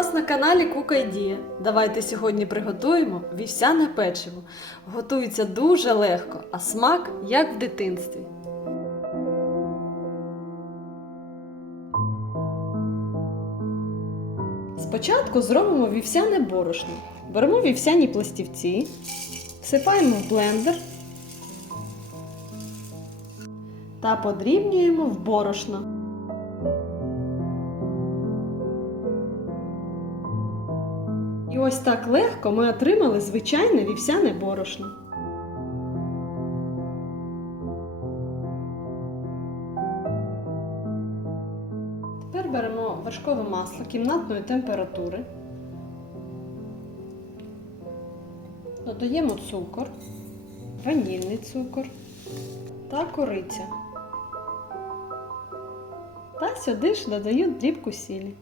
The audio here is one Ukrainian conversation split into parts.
вас на каналі Кука Ідія. Давайте сьогодні приготуємо вівсяне печиво. Готується дуже легко, а смак як в дитинстві. Спочатку зробимо вівсяне борошно. Беремо вівсяні пластівці, всипаємо в блендер та подрібнюємо в борошно. І ось так легко ми отримали звичайне вівсяне борошно. Тепер беремо вершкове масло кімнатної температури. Додаємо цукор, ванільний цукор та кориця. Та сюди ж додаю дрібку сілі.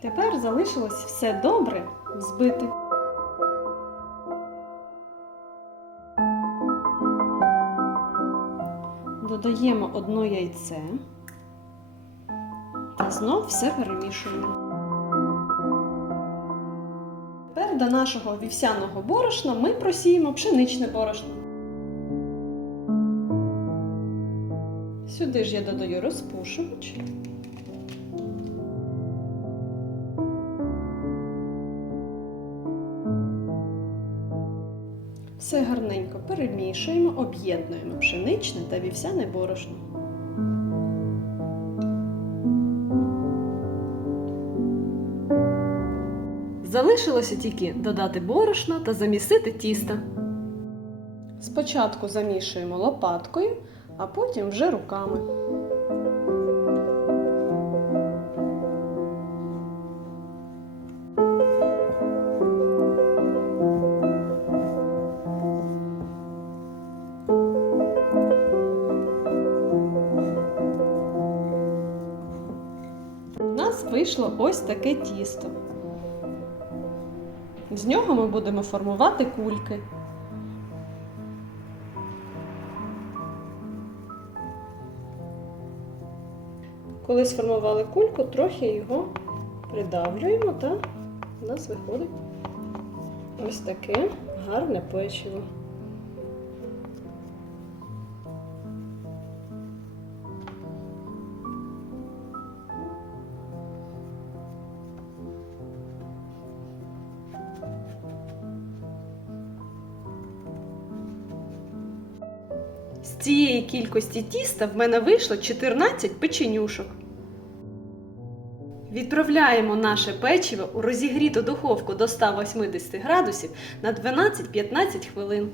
Тепер залишилось все добре взбити. Додаємо одно яйце та знов все перемішуємо. Тепер до нашого вівсяного борошна ми просіємо пшеничне борошно. Сюди ж я додаю розпушувач. Все гарненько перемішуємо, об'єднуємо пшеничне та вівсяне борошно. Залишилося тільки додати борошно та замісити тісто. Спочатку замішуємо лопаткою, а потім вже руками. Вийшло ось таке тісто. З нього ми будемо формувати кульки. Коли сформували кульку, трохи його придавлюємо, та у нас виходить ось таке гарне печиво. Цієї кількості тіста в мене вийшло 14 печенюшок. Відправляємо наше печиво у розігріту духовку до 180 градусів на 12-15 хвилин.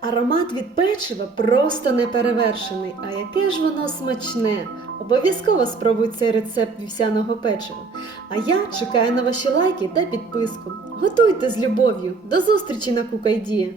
Аромат від печива просто неперевершений. А яке ж воно смачне! Обов'язково спробуй цей рецепт вівсяного печива. А я чекаю на ваші лайки та підписку. Готуйте з любов'ю. До зустрічі на Кукайдія!